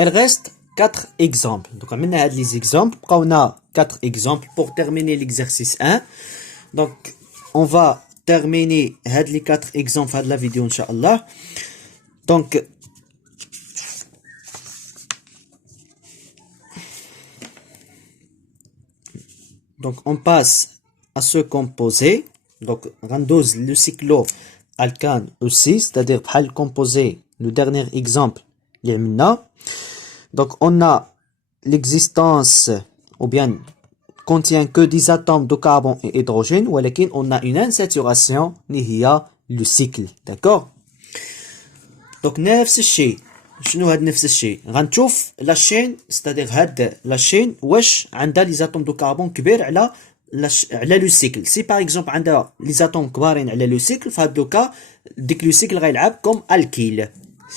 Il reste 4 exemples. Donc, on a les exemples. On a 4 exemples pour terminer l'exercice 1. Donc, on va terminer les 4 exemples de la vidéo, Inch'Allah. Donc, on passe à ce composé. Donc, randose le cycloalcane aussi, c'est-à-dire le composé, le dernier exemple, donc, on a l'existence, ou bien, contient que des atomes de carbone et hydrogène, ou on a une insaturation, il y a le cycle, d'accord? Donc, نفس الشيء. شنو هاد نفس الشيء؟ غنشوف لا شين، c'est-à-dire هاد لا شين واش عندها لي زاتوم دو كربون كبير على لو سيكل. سي باغ اكزومبل عندها لي زاتوم كبارين على لو سيكل، فهاد دوكا ديك لو سيكل غيلعب كوم الكيل،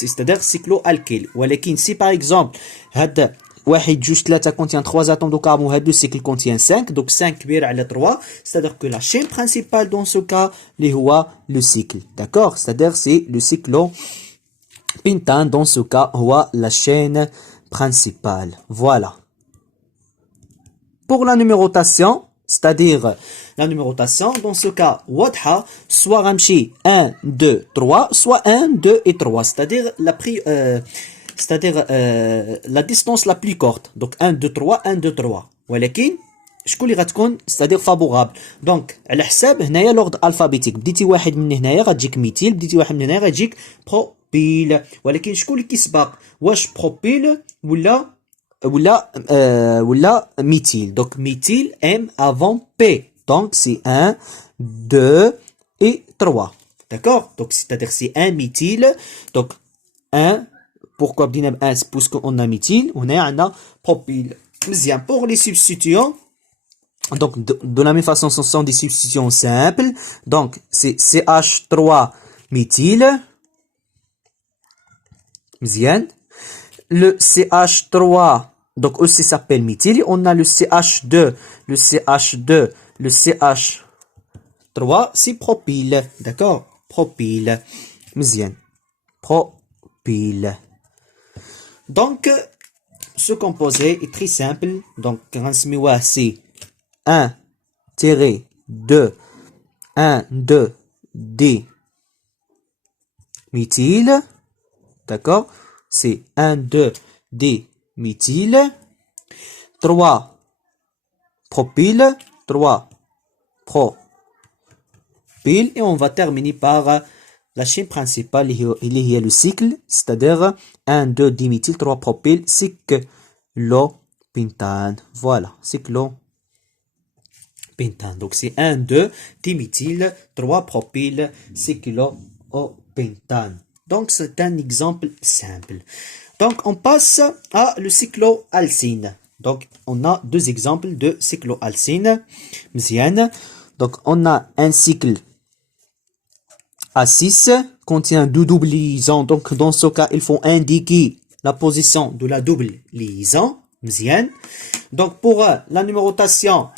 c'est-à-dire سيكلو الكيل. ولكن سي باغ اكزومبل هاد واحد جوج ثلاثة contient 3 atomes de carbone, وهاد لو سيكل contient 5, donc 5 كبير على 3, c'est-à-dire que la chaîne principale dans ce cas اللي هو le cycle, d'accord? C'est-à-dire c'est le cyclopentane, dans ce cas هو la chaîne principale. Voilà. Pour la numérotation, c'est-à-dire la numérotation, dans ce cas, واضحة, soit غنمشي 1, 2, 3, soit 1, 2 et 3, c'est-à-dire la distance la plus courte. Donc 1, 2, 3, 1, 2, 3. ولكن شكون اللي غتكون c'est-à-dire favorable. Donc على حساب هنايا l'ordre alphabétique. بديتي واحد من هنايا غتجيك ميثيل، بديتي واحد من هنايا غتجيك بروبيل. ولكن شكون اللي كيسبق؟ واش بروبيل ولا méthyle. Donc méthyle M avant P. Donc c'est 1, 2 et 3. D'accord? Donc c'est-à-dire c'est un méthyle. Donc 1, pourquoi بدينا ب 1 parce qu'on a méthyle. On a propyle. Bien, pour les substituants, donc de la même façon ce sont des substitutions simples. Donc c'est CH3 méthyle. Bien. Le CH3 donc aussi s'appelle méthyle. On a le CH2, le CH3, c'est propyle. D'accord? Propyle. Bien. Propyle. Donc, ce composé est très simple. Donc, c'est 1 2 1 2 D méthyle. D'accord? C'est 1 2 D méthyle, 3 propyle, 3 propyle, et on va terminer par la chaîne principale, il y a le cycle, c'est-à-dire 1, 2 diméthyle, 3 propyle, cyclopentane. Voilà, cyclopentane. Donc c'est 1, 2 diméthyle, 3 propyle, cyclopentane. Donc c'est un exemple simple. Donc on passe à le cycloalcine. Donc on a 2 exemples de cycloalcine. Donc on a un cycle A6 contient 2 doubles liaisons. Donc dans ce cas, il faut indiquer la position de la double liaison. Donc pour la numérotation,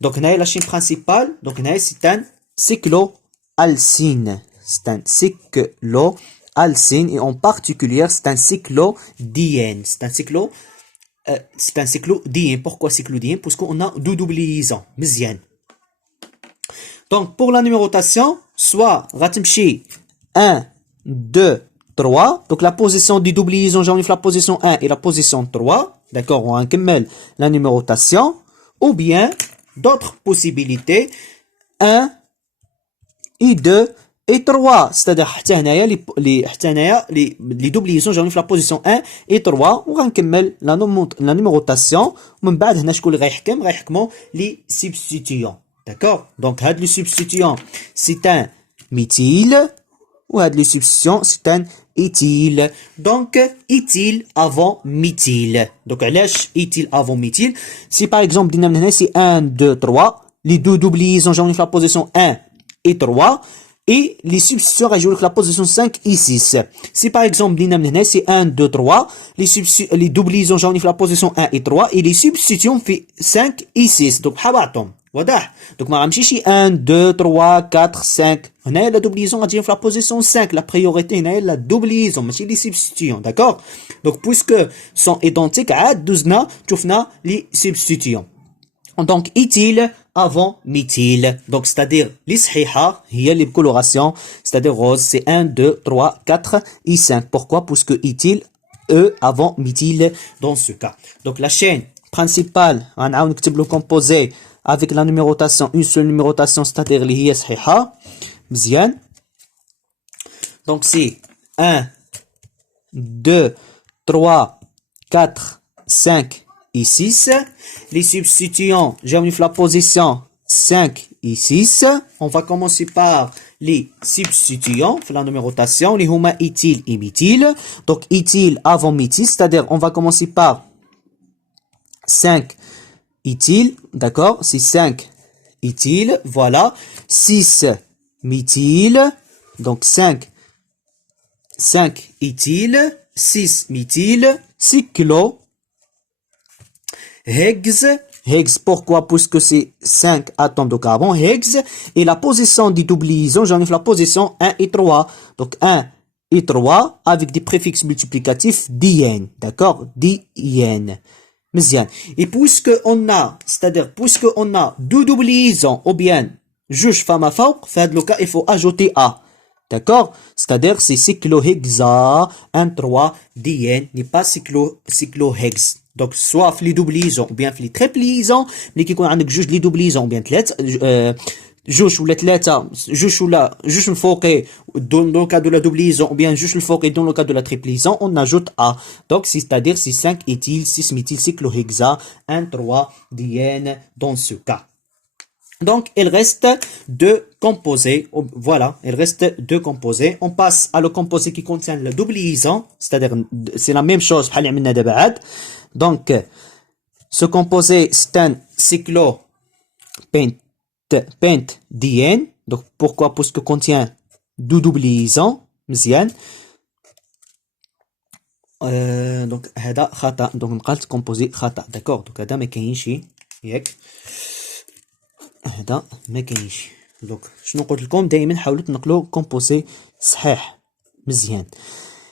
donc on a la chaîne principale. Donc c'est un cycloalcine. C'est un cycloalcine, et en particulier c'est un cyclodiène. C'est un cyclodiène. Pourquoi cyclodiène? Parce qu'on a 2 doubles liaisons. Donc pour la numérotation, soit غتمشي 1 2 3. Donc la position du double liaison, j'enlève la position 1 et la position 3. D'accord? On va la numérotation. Ou bien d'autres possibilités, 1 et 2 et 3, c'est-à-dire حتى هنايا les double liaisons j'enlève la position 1 et 3 وغنكمل la numérotation. ومن بعد هنا شكون اللي غيحكموا les substituants. D'accord? Donc هاد les substituants c'est un méthyle, ou هاد les substituants c'est un éthyle. Donc éthyle avant méthyle. Donc علاش éthyle avant méthyle? Si par exemple دينا من هنا c'est 1 2 3, les 2 double liaisons j'enlève la position 1 et 3, et les substitutions rajoutent la position 5 et 6. Si par exemple, c'est 1, 2, 3, les double liaisons j'enlève la position 1 et 3, et les substitutions fait 5 et 6. Donc, واضح donc ما غنمشيش 1 2 3 4 5 هنايا لا دوبليزون غتجي في لا بوزيسيون 5 لا بريوريتي هنايا لا دوبليزون ماشي لي سبستيتيون داكور donc puisque sont identiques عاد دوزنا شفنا لي سبستيتيون donc éthyle avant méthyle donc c'est-à-dire les صحيحة هي les colorations c'est-à-dire rose c'est 1 2 3 4 et 5 pourquoi puisque éthyle E avant méthyle dans ce cas donc la chaîne principale غنعاود نكتب le composé avec la numérotation une seule numérotation c'est-à-dire اللي هي صحيحة مزيان donc c'est 1 2 3 4 5 et 6 les substituants j'ai mis la position 5 et 6 on va commencer par les substituants la numérotation les huma éthyle et méthyle donc éthyle avant méthyle c'est-à-dire on va commencer par 5 éthyle, d'accord, c'est 5 éthyle, voilà, 6 méthyle, donc 5 éthyle, 6 méthyle, cyclo, hex, pourquoi? Puisque c'est 5 atomes de carbone, hex, et la position des double liaisons, j'en ai fait la position 1 et 3, donc 1 et 3, avec des préfixes multiplicatifs, diène, d'accord, diène. مزيان et puisque on a c'est-à-dire puisque on a deux double liaisons ou bien جوج فما فوق في هذا الكا il faut ajouter a d'accord c'est-à-dire c'est cyclohexa 1 3 diène n'est pas cyclohex donc soit في les double liaisons ou bien في les triple liaisons ملي كيكون عندك جوج لي double liaisons ou bien ثلاث جوج ولا ثلاثة جوج الفوقي dans le cas de la double liaison ou bien juste le fort et dans le cas de la triple liaison on ajoute A donc c'est-à-dire c'est 5 éthyle 6 méthyle cyclohexa 1 3 diène dans ce cas donc il reste deux composés voilà il reste deux composés on passe à le composé qui contient la double liaison c'est-à-dire c'est la même chose بحال اللي عملنا دابا عاد donc ce composé c'est un pentadiène donc pourquoi parce que contient deux double liaisons مزيان donc هذا خطأ donc نقلت composé خطأ d'accord donc هذا ما كاينش ياك هذا ما كاينش donc شنو قلت لكم دائما حاولوا تنقلوا composé صحيح مزيان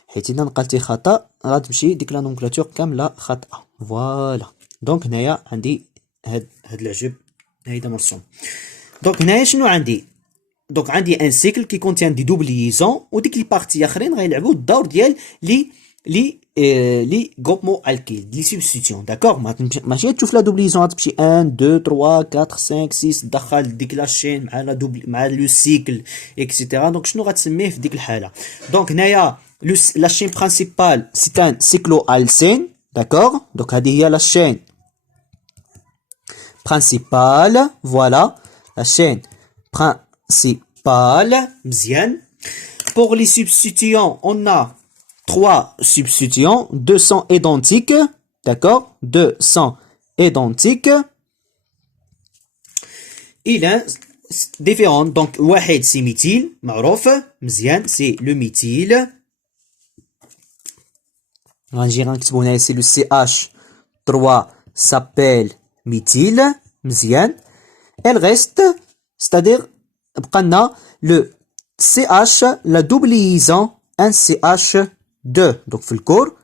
حيت اذا نقلتي خطأ غتمشي ديك لا نومنكلاتور كامله خاطئه فوالا donc هنايا عندي هاد العجب هيدا مرسوم donc هنايا شنو عندي donc عندي ان سيكل كي كونتيان دي دوبل ليزون وديك لي بارتي اخرين غيلعبوا الدور ديال لي غروبمون الكيل لي سبستيتيون داكوغ ماشي تشوف لا دوبل ليزون غتمشي 1 2 3 4 5 6 دخل ديك لا شين مع لا دوبل مع لو سيكل اكسيتيرا دونك شنو غتسميه في ديك الحاله دونك هنايا la chaîne principale c'est un cycloalcène d'accord donc هذه هي la chaîne principale voilà la chaîne principale مزيان pour les substituants on a trois substituants deux sont identiques d'accord deux sont identiques il est différent donc واحد c'est méthyle معروف مزيان c'est le méthyle غنجي غنكتبو هنايا سي لو سي اش 3 s'appelle méthyle مزيان elle reste c'est-à-dire بقى لنا لو سي اش لا double liaison ان سي اش 2 donc في الكور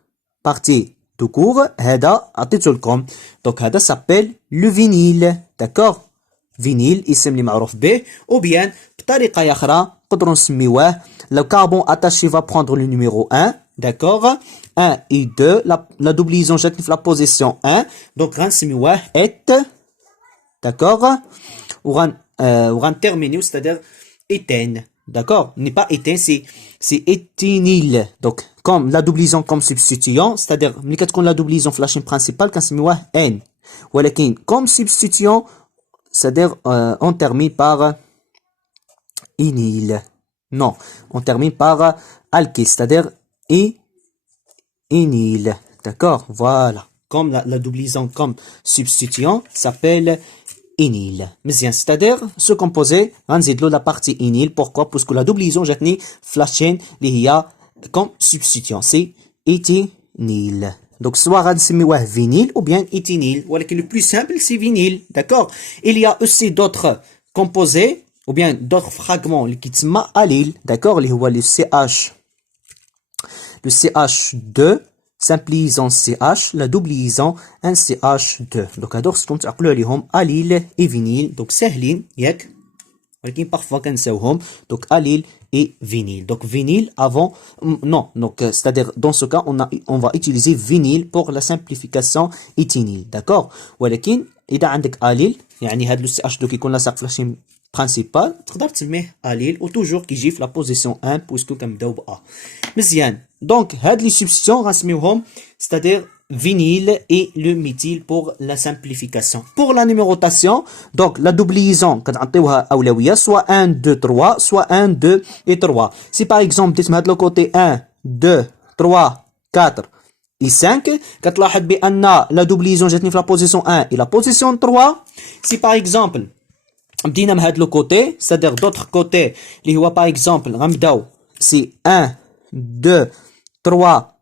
بارتي دو كور هذا عطيتو لكم دونك هذا s'appelle لو فينيل داكوغ فينيل اسم اللي معروف به او بيان بطريقه اخرى نقدروا نسميوه لو كاربون اتاشي va prendre le numéro 1 d'accord 1 et 2 la double liaison جاتني في la position 1 donc غنسميوه et d'accord وغنترمينيو c'est-à-dire éthène d'accord n'est pas éthène c'est éthényl donc comme la double liaison comme substituant c'est-à-dire ملي كتكون la double liaison في la chaîne principale كنسميوه n ولكن comme substituant c'est-à-dire on termine par ényl non on termine par alkyl c'est-à-dire ényl d'accord voilà comme la double liaison comme substituant s'appelle ényl مزيان c'est-à-dire ce composé غنزيدلو la partie ényl pourquoi parce que la double liaison جاتني في la chaîne اللي هي comme substituant c'est éthényl Donc, soit غنسميوه vinyle ou bien éthényl. ولكن le plus simple, c'est vinyle. D'accord? Il y a aussi d'autres composés ou bien d'autres fragments qui تسمى allyle. D'accord? اللي هو le CH. Le CH2 simple liaison CH, la double liaison NCH2. Donc, هادوك خصكم تعقلوا عليهم allyle et vinyle. Donc, ساهلين ياك؟ ولكن parfois كنساوهم. Donc, allyle et vinyle. Donc, vinyle avant, non, donc, c'est-à-dire, dans ce cas, on va utiliser vinyle pour la simplification éthényl. D'accord? ولكن, إذا عندك allyle, يعني هاد le CH2 كيكون لاصق في الشين principal, تقدر تسميه allyle و toujours كيجي في la position 1 puisque كنبداو ب A. مزيان. Donc, هاد les substitutions غنسميوهم, c'est-à-dire, vinyle et le méthyle pour la simplification. Pour la numérotation, donc la double liaison, soit 1, 2, 3, soit 1, 2 et 3. Si par exemple, de le côté 1, 2, 3, 4 et 5, كتلاحظ بأن la double liaison جاتني في la position 1 et la position 3. Si par exemple, بدينا من هاد le côté, c'est-à-dire d'autre côté, اللي هو par exemple, غنبداو c'est 1, 2, 3,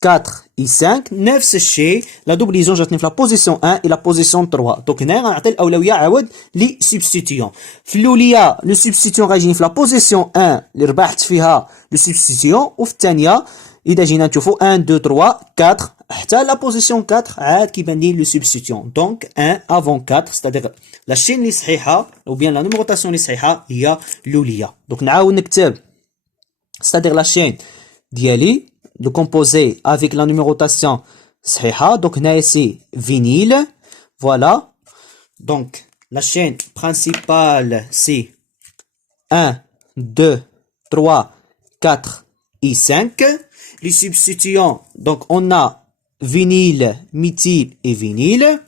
4 et 5 نفس الشيء la double liaison جاتني في la position 1 et la position 3 دونك هنا غنعطي الاولويه عاود لي سبستيتيون في الاوليه لو سبستيتيون غيجي في la position 1 اللي ربحت فيها لو سبستيتيون وفي الثانيه اذا جينا نشوفوا 1 2 3 4 حتى la position 4 عاد كيبان لي لو سبستيتيون دونك 1 avant 4 c'est-à-dire la chaîne اللي صحيحه ou bien la numérotation اللي صحيحه هي الاوليه دونك نعاود نكتب c'est-à-dire la chaîne ديالي de composer avec la numérotation صحيحة. Donc, on a ici vinyle. Voilà. Donc, la chaîne principale, c'est 1, 2, 3, 4 et 5. Les substituants, donc, on a vinyle, méthyle et vinyle.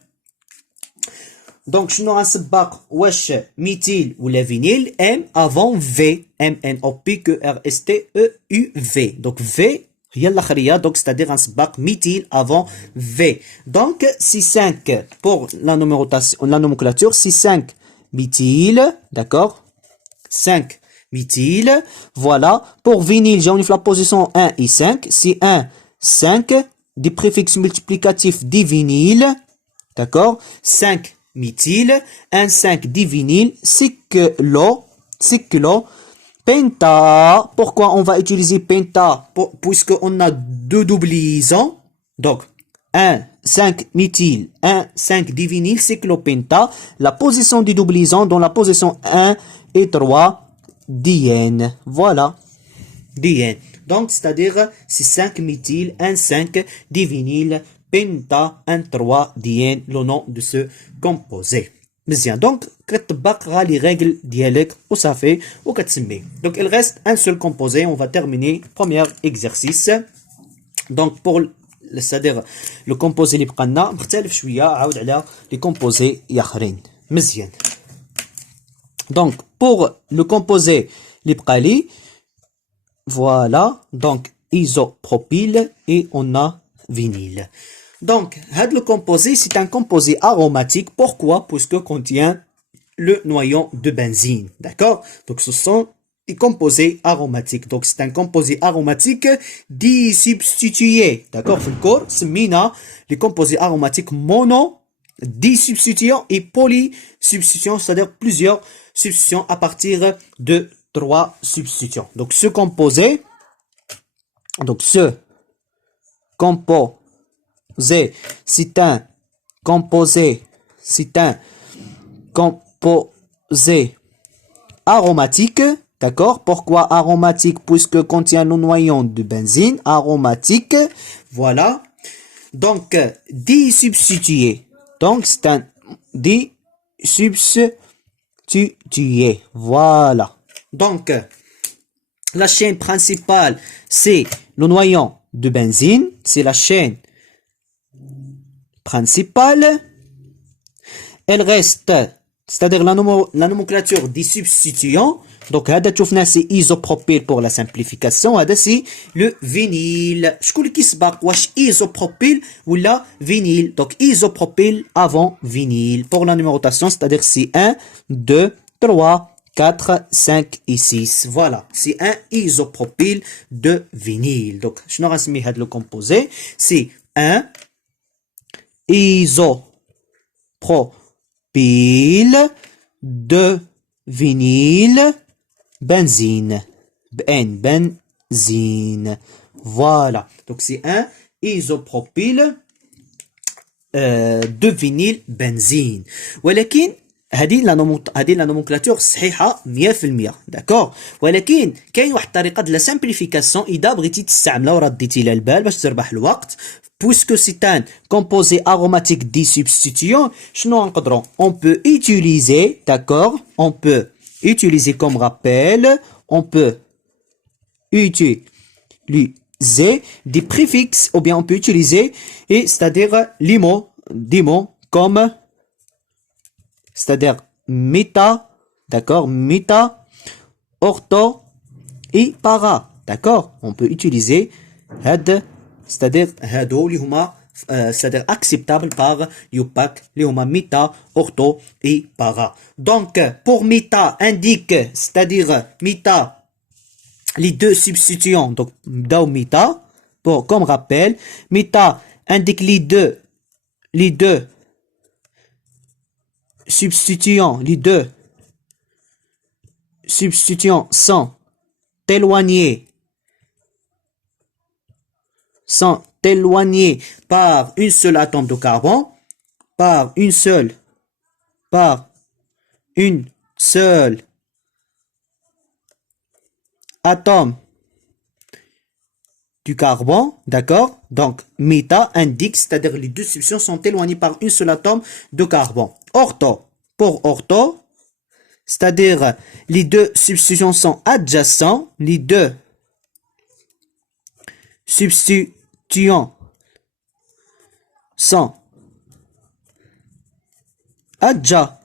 Donc, شنو غنسبق واش ميثيل ولا فينيل M avant V M N O P Q R S T E U V. Donc, V هي الاخريه donc c'est-à-dire غنسبق méthyle avant V. Donc si 5 pour la numérotation la nomenclature si 5 méthyle d'accord 5 méthyle voilà pour vinyle j'ai la position 1 et 5 si 1 5 des préfixes multiplicatifs des vinyles d'accord 5 méthyle 1 5 des vinyles cyclo penta, pourquoi on va utiliser penta? Puisqu'on a deux double liaisons. Donc, 1, 5 méthyle, 1, 5 divinyle, cyclopenta. La position des double liaisons dans la position 1 et 3, diène. Voilà. Diène. Donc, c'est-à-dire, c'est 5 méthyle, 1, 5 divinyle, penta, 1, 3, diène, le nom de ce composé. مزيان دونك كتطبق غا لي ريغل ديالك وصافي وكتسمي دونك il reste un seul composé on va terminer premier exercice donc pour c'est-à-dire le composé اللي بقى لنا مختلف شويه عاود على لي كومبوزي اخرين مزيان donc pour le composé اللي بقى لي voilà donc isopropyl et on a vinyle. Donc, le composé, c'est un composé aromatique. Pourquoi? Puisque contient le noyau de benzine. D'accord? Donc, ce sont des composés aromatiques. Donc, c'est un composé aromatique disubstitué. D'accord? C'est les composés aromatiques mono, disubstituants et polysubstituants, c'est-à-dire plusieurs substituants à partir de 3 substituants. Donc, ce composé, c'est un composé aromatique, d'accord? Pourquoi aromatique? Puisque contient le noyau de benzine, aromatique, voilà. Donc, disubstitué. Donc, c'est un disubstitué, voilà. Donc, la chaîne principale, c'est le noyau de benzine, c'est la chaîne principale. Elle reste, c'est-à-dire la nomenclature des substituants. Donc, c'est isopropyl pour la simplification. C'est le vinyle. Je connais qui se bat isopropyl ou la vinyle. Donc, isopropyl avant vinyle. Pour la numérotation, c'est-à-dire c'est 1, 2, 3, 4, 5 et 6. Voilà. C'est un isopropyl de vinyle. Donc, je n'aurai pas le composé. C'est 1 isopropyl 2 vinyle benzine benzine. Voilà, donc c'est un isopropyl de vinyle benzine. ولكن هذه لا نومنكلاتور صحيحه 100%. داكور، ولكن كاين واحد الطريقه د لا سامبليفيكاسيون اذا بغيتي تستعملها ورديتي لها البال باش تربح الوقت. Puisque c'est un composé aromatique dit substituant, on peut utiliser, d'accord, on peut utiliser comme rappel, on peut utiliser des préfixes, ou bien on peut utiliser, et c'est-à-dire des mots comme, c'est-à-dire méta, d'accord, méta, ortho et para, d'accord, on peut utiliser c'est-à-dire هادو اللي هما c'est-à-dire acceptable par l'UPAC, les huma meta, ortho et para. Donc pour meta indique, c'est-à-dire meta, les deux substituants, donc dao meta, pour comme rappel, meta indique les deux substituants, sont éloignés par une seule atome de carbone, par une seule atome du carbone, d'accord? Donc, méta indique, c'est-à-dire les deux substitutions sont éloignées par une seule atome de carbone. Ortho, pour ortho, c'est-à-dire les deux substitutions sont adjacents, les deux substituants sont adjacents.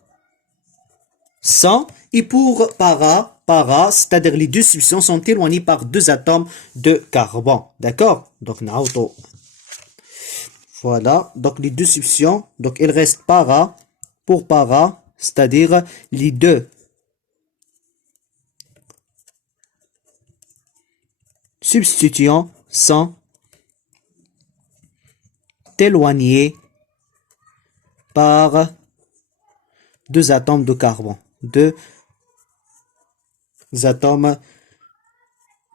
Et pour para, c'est-à-dire les deux substitutions sont éloignées par deux atomes de carbone. D'accord? Donc, voilà. Donc, les deux substitutions. Donc, il reste para. Pour para, c'est-à-dire les deux substituants sont éloignés par deux atomes de carbone. Deux atomes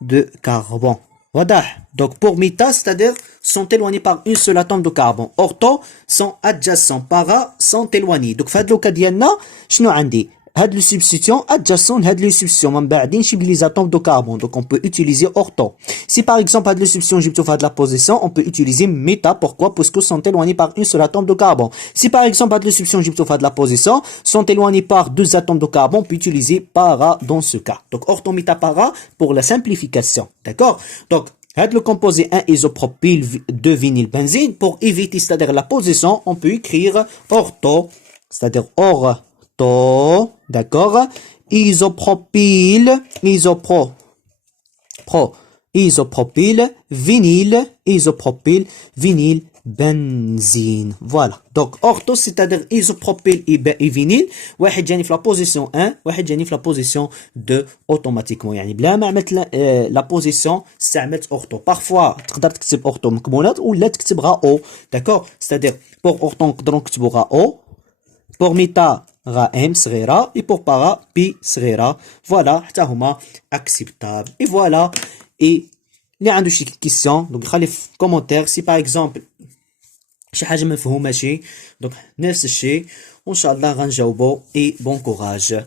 de carbone. Voilà. Donc pour méta, c'est-à-dire sont éloignés par une seule atome de carbone. Ortho sont adjacents. Para sont éloignés. Donc في هذا الوقت ديالنا شنو عندي؟ هاد لو substituant adjacent هاد لو substituant من بعدين نجيب les atomes de carbone. Donc on peut utiliser ortho. Si par exemple هاد لو substituant جبتو في هاد la position, on peut utiliser méta. Pourquoi? Parce que sont éloignés par une seule atome de carbone. Si par exemple هاد لو substituant جبتو في هاد la position, sont éloignés par deux atomes de carbone, on peut utiliser para dans ce cas. Donc ortho, méta, para pour la simplification. D'accord? Donc le composé 1 isopropyl de vinylbenzine, pour éviter, c'est-à-dire la position, on peut écrire ortho, c'est-à-dire ortho, d'accord, isopropyl, vinyle, benzine. Voilà. Donc, ortho, c'est-à-dire isopropyl et vinyle. واحد جاني في la position 1, واحد جاني في la position 2 automatiquement. يعني بلا ما عملت la position استعملت ortho. Parfois, تقدر تكتب ortho مكمونات ولا تكتبها O. D'accord? C'est-à-dire, pour ortho نقدروا نكتبوها O. Pour méta, غا M صغيرة. Et pour para, P صغيرة. Voilà. حتى هما acceptable. Et voilà. Et اللي عنده شي كيسيون دونك يخلي في كومونتير. سي باغ اكزومبل شي حاجه ما مفهومه شي دونك نفس الشيء وان شاء الله غنجاوبو. اي بون كوراج.